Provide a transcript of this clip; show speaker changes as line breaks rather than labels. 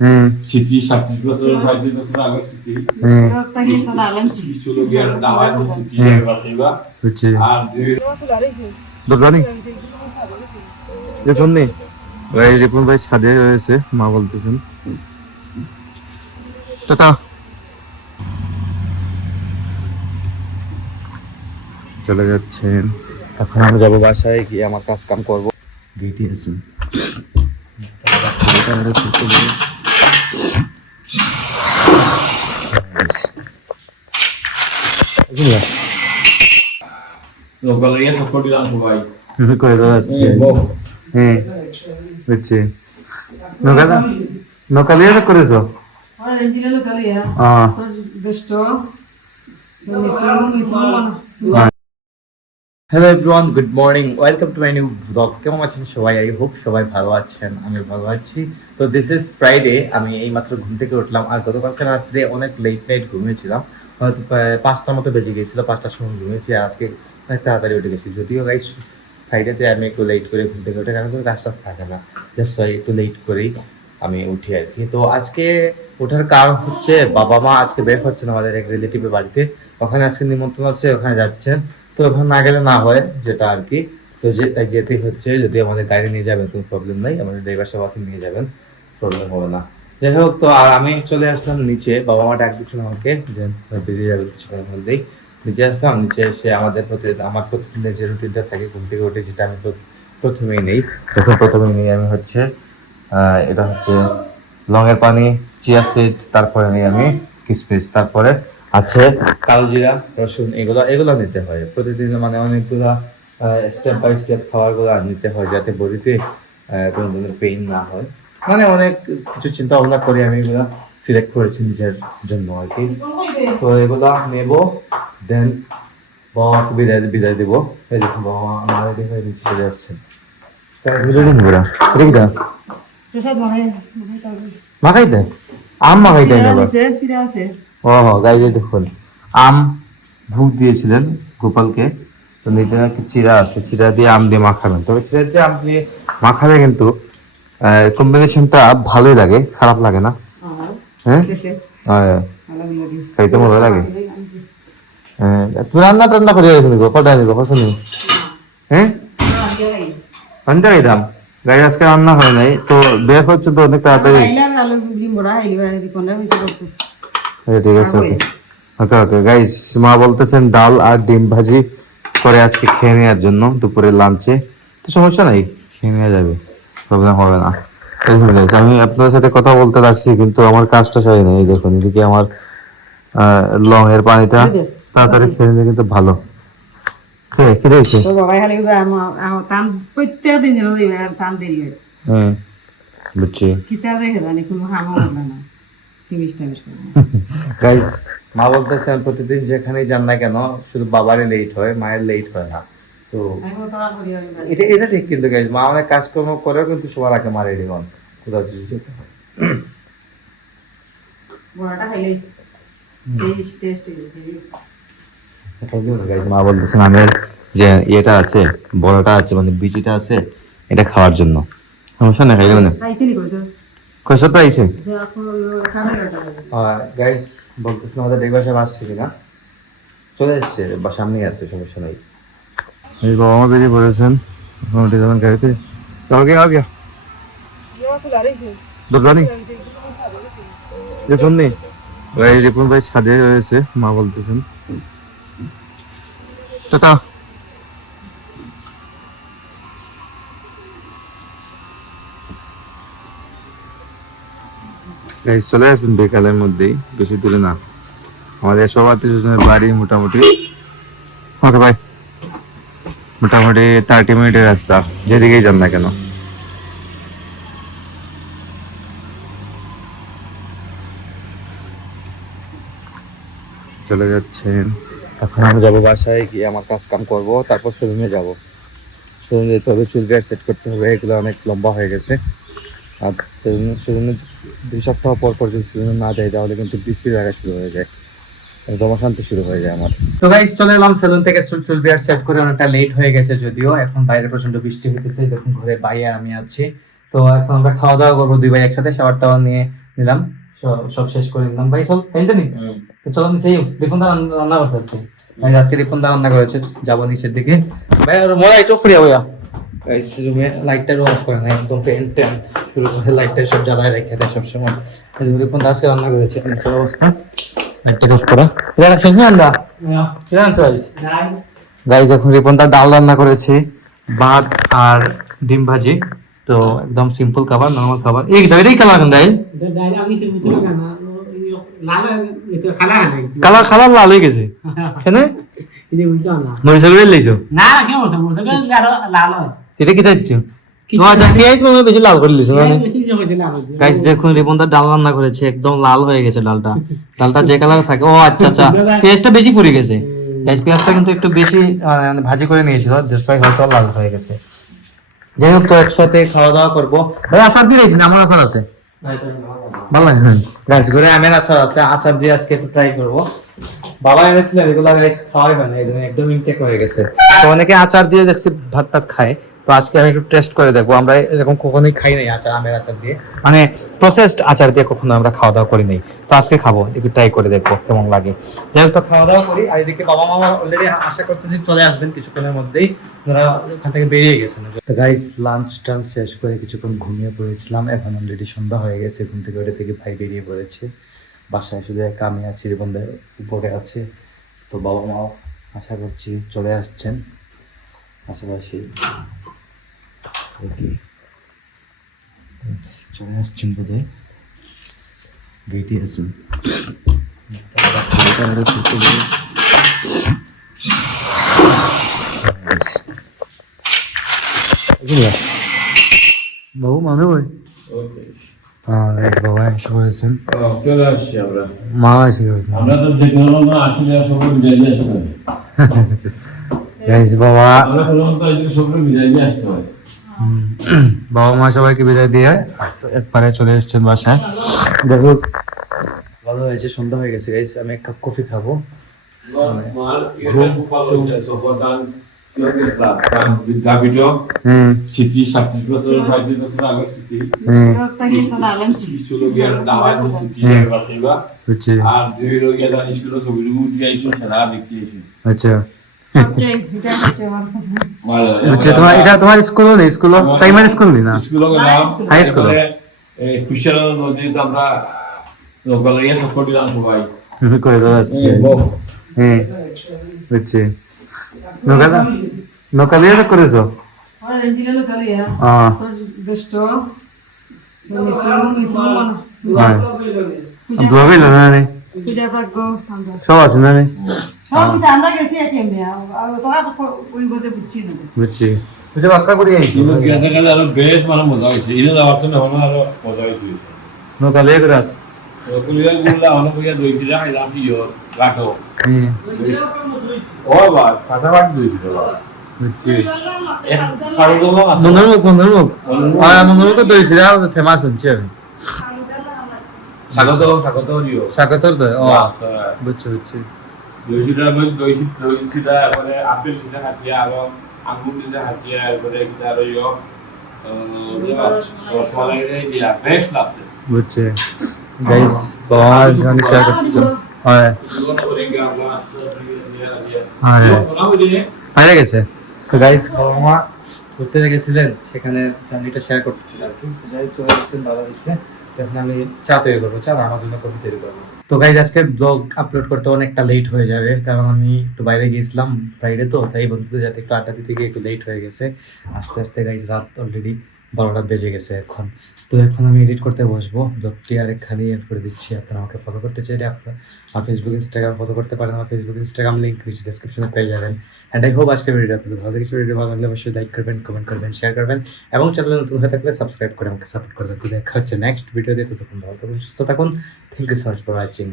হুম
স্মৃতি ছাব্বিশ বছর পঁয়ত্রিশ বছর আগের স্মৃতি কিছু লোক ইয়ার স্মৃতি শেয়ার করতে বা
বুঝছি
আর দুই
রিপন নেই ভাই রিপন ভাই ছাদে রয়েছে মা বলতেছেন টাটা চলে যাচ্ছেন এখন আমি যাব বাসায় গিয়ে আমার কাজ কাম করব। গেটে আছি।
লোকাল সাপোর্ট দিলাম সবাই
করে যাওয়া বুঝছি নৌকা নৌকা দিয়ে তো করেছ? হ্যাঁ। Hello everyone good morning welcome to my new blog কেমন আছেন সবাই? আই হোপ সবাই ভালো আছেন আমি ভালো আছি। তো দিস ইজ ফ্রাইডে আমি এই মাত্র ঘুম থেকে উঠলাম। আর গতকালকে রাত্রে অনেক লেট নাইট ঘুমিয়েছিলাম। হয়তো পাঁচটার মতো বেজে গিয়েছিল, পাঁচটার সময় ঘুমিয়েছি। আর আজকে অনেক তাড়াতাড়ি উঠে গেছি। যদিও গাইস ফ্রাইডেতে আমি একটু লেট করে ঘুম থেকে উঠে, কারণ কাজ টাজ থাকে না। জাস্ট একটু লেট করেই আমি উঠি কি। তো আজকে ওঠার কারণ হচ্ছে, বাবা মা আজকে বের হচ্ছেন আমাদের এক রিলেটিভের বাড়িতে। ওখানে আজকে নিমন্ত্রণ আছে, ওখানে যাচ্ছেন। তো ওখানে না গেলে না হয়, যেটা আর কি। তো যে তাই যেতেই হচ্ছে, যদি আমাদের গাড়ি নিয়ে যাবেন কোনো প্রবলেম নাই। আমাদের ড্রাইভার সাহেব আছে নিয়ে যাবেন প্রবলেম হবে না। যাই হোক, তো আর আমি চলে আসলাম নিচে। বাবা মা ডাক দিচ্ছেন আমাকে, যে, বেরিয়ে যাবে কিছুক্ষণের মধ্যেই। নিচে আসলাম, নিচে এসে আমাদের প্রতি আমার প্রতিদিনের যে রুটিনটা থাকে, ঘুম থেকে উঠে যেটা আমি প্র- প্রথমেই নেই। প্রথম প্রথমেই নেই আমি হচ্ছে এটা হচ্ছে লঙের পানি, চিয়া সিড তারপরে নেই আমি কিসমিস। তারপরে আছে কালো জিরা রসুন এগুলো এগুলো নিতে হয়। প্রতিদিন মানে অনেকগুলা স্টেপ বাই স্টেপ খাবারগুলো নিতে হয় যাতে বডিতে কোনো ধরনের পেইন না হয়। মানে অনেক কিছু চিন্তা ভাবনা করে আমি এগুলো সিলেক্ট করেছি নিজের জন্য আর কি। তো এগুলো নেব দেন বাবা মাকে বিদায় বিদায় দেবো। এই দেখুন বাবা আমার হয়ে নিচে চলে আসছেন। তাই দিন মাখাই দেয়? আম মাখাই দেয় ও হো দেখুন আম ভুগ দিয়েছিলেন গোপালকে। তো নিচে নাকি চিরা আছে চিরা দিয়ে আম দিয়ে মাখাবেন। তবে চিরা দিয়ে আম দিয়ে মাখালে কিন্তু কম্বিনেশনটা ভালোই লাগে খারাপ লাগে না? হ্যাঁ? হ্যাঁ, খাইতে মজা লাগে। হ্যাঁ তুই রান্না টান্না করে গেছিলি গোপালটা আনি গোপাল শুনি হ্যাঁ? পানিটা খাইতাম গাই আজকে রান্না হয় নাই তো বের হচ্ছে তো অনেক তাড়াতাড়ি। আচ্ছা ঠিক আছে ওকে। ওকে ওকে। গাইস মা বলতেছেন ডাল আর ডিম ভাজি করে আজকে খেয়ে নেওয়ার জন্য দুপুরে লাঞ্চে তো সমস্যা নাই খেয়ে নেওয়া যাবে প্রবলেম হবে না। আমি আপনাদের সাথে কথা বলতে রাখছি কিন্তু আমার কাজটা সারি না। এই দেখুন এদিকে আমার লং এর পানিটা তাড়াতাড়ি খেয়ে নিলে কিন্তু ভালো। খেয়ে কি দেখছি
হয়
বুঝছি।
কিতা দেখে জানি কোনো হামও না। টিভিস টাইমিস করে
গাইস মা প্রতিদিন যেখানেই যান না কেন শুধু বাবারই লেট হয় মায়ের লেট হয় না। তো। এটা এটা ঠিক কিন্তু গাইজ মা অনেক কাজকর্ম করেও কিন্তু সবার আগে মা রেডি কোথাও যদি যেতে হয়। মা বলতেছেন আমার যে ইয়েটা আছে বড়টা আছে মানে বিচিটা আছে এটা খাওয়ার জন্য। সমস্যা না খাইলে মানে কয়শো তো আইছে গাইস বলতেছেন আমাদের ডেক বাসা আসছে কিনা? চলে এসছে বা সামনেই আছে সমস্যা নাই। এই বাবা মা বেরিয়ে পড়েছেন মোটামুটি যাবেন গাড়িতে। যাও গে আগে দরজানি রিপন নেই? ভাই রিপন ভাই ছাদে রয়েছে মা বলতেছেন। টাটা। চলে আসবেন বেকালের মধ্যেই, বেশি দূরে না। আমাদের সব আত্মীয় বাড়ি মোটামুটি ওকে ভাই মোটামুটি থার্টি মিনিটের রাস্তা, যেদিকেই যান না কেন। চলে যাচ্ছেন। এখন আমি যাব বাসায়, গিয়ে আমার কাজ কাম করব, তারপর শোরুমে যাব। শোরুমে যেতে হবে, চুল সেট করতে হবে, এগুলো অনেক লম্বা হয়ে গেছে। আর সেজন্য সেজন্য দুই সপ্তাহ পর পর যদি সেজন্য না যাই তাহলে কিন্তু বৃষ্টি লাগা শুরু হয়ে যায়। একদম অশান্তি শুরু হয়ে যায় আমার। তো গাইস চলে এলাম সেলুন থেকে চুল চুল বিয়ার সেট করে অনেকটা লেট হয়ে গেছে যদিও। এখন বাইরে প্রচণ্ড বৃষ্টি হইতেছে দেখুন ঘরে ভাই আর আমি আছি। তো এখন আমরা খাওয়া দাওয়া করব দুই ভাই একসাথে শাওয়ার টাওয়ার নিয়ে নিলাম। সব- শেষ করে নিলাম। ভাই চল খেলতে নি? তো চলো নিচে রিপন দা রান্না করছে আজকে। আজকে রিপন দা রান্না করেছে যাব নিচের দিকে। ভাই আর মোরা একটু ফ্রি হইয়া গাইস রুমে লাইটটা অফ করে না একদম ফ্যান ট্যান শুরু করে লাইটটা সব জ্বালায় রেখে দেয় সবসময়। রিপন দা আজকে রান্না করেছে। অবস্থা। লাইটটা অফ করা। এটা রাখছিস না। আন্দা আনতে পারিস গাইস এখন রিপন দা ডাল রান্না করেছে ভাত আর ডিম ভাজি। তো একদম সিম্পল খাবার নর্মাল খাবার। এই কালার কেন ডাইল কালার কালার লাল হয়ে গেছে। কেন? মরিচা করে লাইছো এটা কি চাচ্ছ তোমার যা বেশি লাল করে মানে? গাইস দেখুন রিপনদা ডাল রান্না করেছে একদম লাল হয়ে গেছে ডালটা। ডালটা যে কালার থাকে ও আচ্ছা আচ্ছা। পেঁয়াজটা বেশি পুড়ে গেছে। গাইস পেঁয়াজটা কিন্তু একটু বেশি মানে ভাজি করে নিয়েছিল জাস্ট হয়তো লাল হয়ে গেছে। যাই হোক তো একসাথে খাওয়া দাওয়া করব। ভাই আচার দিয়ে রেখেছি আমার আচার আছে। ভালো লাগে গাইস ঘরে আমের আচার আছে আচার দিয়ে আজকে একটু ট্রাই করব। বাবা এনেছিলেন এগুলা গাইস খাওয়াই হয় না একদম একদম ইনটেক হয়ে গেছে। তো অনেকে আচার দিয়ে দেখছি ভাত টাত খায়। তো আজকে আমি একটু টেস্ট করে দেখব। আমরা এরকম কখনোই খাই নাই আচার, আমের আচার দিয়ে। মানে প্রসেসড আচার দিয়ে কখনো আমরা খাওয়া দাওয়া করি নাই। তো আজকে খাব, একটু ট্রাই করে দেখব কেমন লাগে। যাই হোক, তো খাওয়া দাওয়া করি। আর এদিকে বাবা মামা অলরেডি আশা করতেছি চলে আসবেন কিছুক্ষণের মধ্যেই। ওরা ওখান থেকে বেরিয়ে গেছেন। তো গাইস লাঞ্চ টাঞ্চ শেষ করে কিছুক্ষণ ঘুমিয়ে পড়েছিলাম। এখন অলরেডি সন্ধ্যা হয়ে গেছে, ঘুম থেকে ওটা থেকে ভাই বেরিয়ে পড়েছে। বাসায় শুধু একা, আমি আছি বন্ধু উপরে আছে। তো বাবা মাও আশা করছি চলে আসছেন। আশেপাশে ওকে চলে আসছেন বোধ গেটে আসুন বাবু মানু হ্যাঁ বাবা এসে করেছেন
চলে আসছি আমরা
মা এসে করেছেন
আমরা তো যে কোনো রকম আসলে সবাই বিদায় নিয়ে আসতে হয়
গাইস বাবা
আমরা কোনো রকম এদিকে
বাবা মা সবাইকে বিদায় দিয়ে একবারে চলে এসেছেন বাসায়। দেখো, ভালো হয়েছে, সন্ধ্যা হয়ে গেছে গাইস আমি এক কাপ কফি খাব। আচ্ছা। বুঝছি তোমার এটা তোমার স্কুল নেই? স্কুল প্রাইমারি স্কুল নেই না?
স্কুল গেলাম।
হাই স্কুল
কুশাল নদীতে আমরা নৌকা ইয়ে চক্কর দিলাম সবাই।
করে যাবে হ্যাঁ বুঝছি। নৌকা নৌকা দিয়ে তো করেছ? সব আছে না
বসে বুঝছি না
বুঝছি। বুঝে বাক্কা করে আইছি
গেতে গেলে আরও বেশ মানে মজা হয়েছে। এটা যাওয়ার জন্য আমার আরও মজা হয়েছে।
নৌকা লিয়ে করে
কুলিয়া গুলা অনেক কইয়া দই দিলা খাইলাম কি ওর
হ্যাঁ
ও বা কাটা বাট দই দিল
বুঝছি।
এক সাড়ে দোলা আছে।
মনোরমুখ মনোরমুখ আর মনোরমুখ দইছিল ফেমাস হচ্ছে আমি
স্বাগত স্বাগত
স্বাগতর ও।
আচ্ছা
বুঝছি বুঝছি।
মানে আপেল দিতে হাতিয়া আরও আঙ্গুর দিতে হাতিয়া এরপরে কিটা আরও ইয়ো রসমালাই দিয়া বেশ লাগছে
বুঝছি গাইস বাবা জানি শেয়ার করতেছে হ্যাঁ হ্যাঁ গেছে তো গাইস বাবা ঘুরতে গেছিলেন সেখানে জার্নিটা শেয়ার করতেছিল আর কি যাই হোক, চলে আসছেন ভালো হয়েছে আমি চা তৈরি করব। চা আমার জন্য কফি তৈরি করব। তো গাইজ আজকে ব্লগ আপলোড করতে অনেকটা লেট হয়ে যাবে, কারণ আমি একটু বাইরে গিয়েছিলাম ফ্রাইডে তো, তাই বন্ধুদের যাতে একটু আড্ডা দিতে গিয়ে একটু লেট হয়ে গেছে। আস্তে আস্তে গাইজ রাত অলরেডি বারোটা বেজে গেছে এখন। তো এখন আমি এডিট করতে বসবো। ব্লগটি আরেকখানি এড করে দিচ্ছি, আপনারা আমাকে ফলো করতে চাইলে আপনার আমার ফেসবুক ইনস্টাগ্রাম ফলো করতে পারেন। আমার ফেসবুক ইনস্টাগ্রাম লিঙ্ক নিচে ডিসক্রিপশনে পেয়ে যাবেন। অ্যান্ড আই হোপ আজকে ভিডিও আপনাদের ভালো লেগেছে। ভিডিও ভালো লাগলে অবশ্যই লাইক করবেন কমেন্ট করবেন শেয়ার করবেন। এবং চ্যানেলে নতুন হয়ে থাকলে সাবস্ক্রাইব করে আমাকে সাপোর্ট করবেন। তো দেখা হচ্ছে নেক্সট ভিডিও দিয়ে ততক্ষণ ভালো থাকুন, সুস্থ থাকুন। Thank you so much for watching